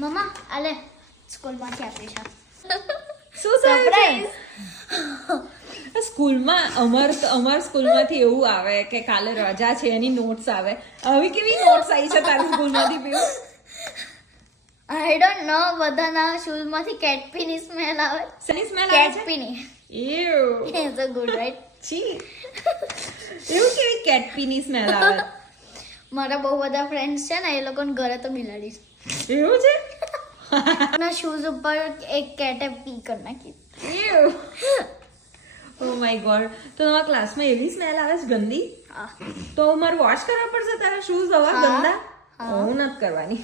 મમ્મા આલે સ્કૂલમાંથી આપી છે. શું સરપ્રાઈઝ? સ્કૂલમાં અમાર સ્કૂલમાંથી એવું આવે કે કાલે રજા છે એની નોટ્સ આવે. આવી કેવી નોટ્સ આવી છે તારી સ્કૂલમાંથી પીવું? આઈ ડોન્ટ નો, બધાના શૂઝમાંથી કેટપીની સ્મેલ આવે. શેની સ્મેલ આવે છે? કેટપીની. એવ ઇટ્સ અ ગુડ રાઈટ. છી, એવું કેવી કેટપીની સ્મેલ આવે? મારા બહુ બધા ફ્રેન્ડ્સ છે ને, એ લોકોને ઘરે તો બિલાડી છે. એવું છે? ના શૂઝ ઉપર એક કેટે પી કરી નાખી. એવ ઓ માય ગોડ. તો તમારા ક્લાસમાં એવી સ્મેલ આવે છે ગંદી? હા. તો મારે વોશ કરવા પડશે તારા શૂઝ હવે ગંદા? હું નથી કરવાની.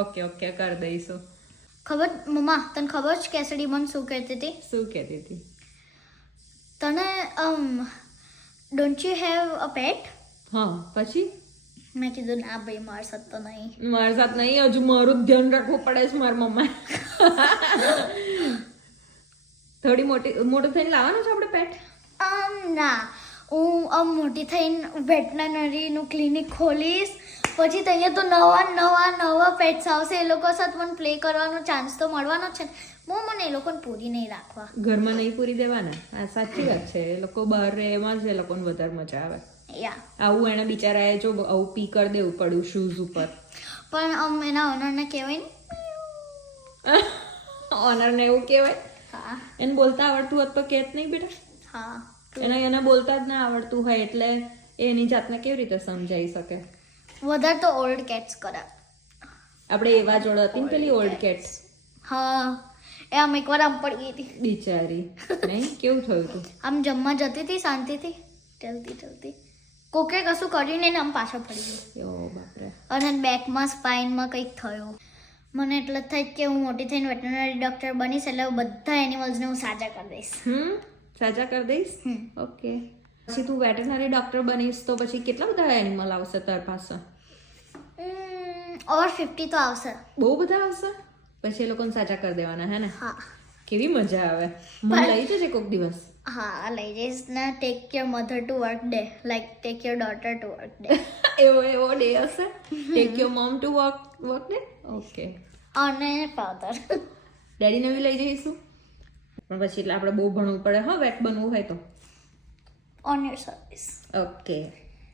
ઓકે ઓકે કરી દઈશું. ખબર મમ્મા, તને ખબર છે કેસડી મને શું કહેતી હતી? શું કહેતી હતી? તને ડોન્ટ યુ હેવ અ પેટ? હા પછી મેં કીધું ના ભાઈ, માર સાથ તો નહીં. મારી સાથે નહીં, હજુ મારું જ ધ્યાન રાખવું પડે છે મારા મમ્મા. થોડી મોટું થઈને લાવવાનું છે આપણે પેટ? ના, હું મોટી થઈને વેટનરીનું ક્લિનિક ખોલીશ. પછી ત્યાં તો નવા પેટ્સ આવશે. એ લોકો સાથે મને પ્લે કરવાનો ચાન્સ તો મળવાનો જ છે. મને એ લોકોને પૂરી નહીં રાખવા. ઘરમાં નહીં પૂરી દેવાના. આ સાચી વાત છે. એ લોકો બહાર રહે એમાં જ એ લોકોને વધારે મજા આવે. યા આવું એના બિચારાએ જો આવું પી કરી દેવું પડ્યું શૂઝ ઉપર. પણ એના ઓનરને કહેવાય ને. ઓનરને એવું કહેવાય? હા એને બોલતા આવડતું હોત તો કહેત નહીં બેટા? હા. એને બોલતા જ ના આવડતું હોય એટલે એ એની જાતને કેવી રીતે સમજાઈ શકે? વધારે તો ઓલ્ડ કેટ્સ કરે. આપણે એવા જોડે હતી ને પેલી ઓલ્ડ કેટ્સ. હા, એ આમ એકવાર આમ પડી ગઈ હતી બિચારી. નહીં, કેવું થયું હતું? આમ જમવા જતી હતી શાંતિથી, ચલતી કોકે કશું કર્યું નહીં ને આમ પાછળ પડી ગઈ. ઓ બાપરે. અને બેકમાં સ્પાઇનમાં કંઈક થયું. મને એટલે જ થાય કે હું મોટી થઈને વેટરનરી ડોક્ટર બનીશ એટલે બધા એનિમલ્સને હું સાજા કરી દઈશ. સાજા કરી દઈશ? ઓકે. પછી તું વેટરનરી ડોક્ટર બનીશ તો પછી કેટલા બધા એનિમલ આવશે તાર પાસે? ઓવર 50 તો આવશે. બહુ બધા આવશે? પછી એ લોકોને સાજા કરી દેવાના હે ને? હા કેવી મજા આવે. મને લઈ જજે કોક દિવસ. હા લઈ જઈશ ને. Take your mother to work day, like take your daughter to work day. એવો ડે હશે? Take your mom to work day? Okay. અને ફાધર. ડેડીને બી લઈ જઈશું. પણ પછી એટલે આપણે બહુ ભણવું પડે હા વેટ બનવું હોય તો. On your service. ઓકે.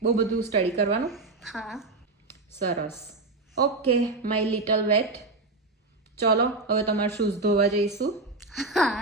બહુ બધું સ્ટડી કરવાનું? હા. સરસ. Okay my little vet. ચલો હવે તમારે શૂઝ ધોવા જઈશું. હા.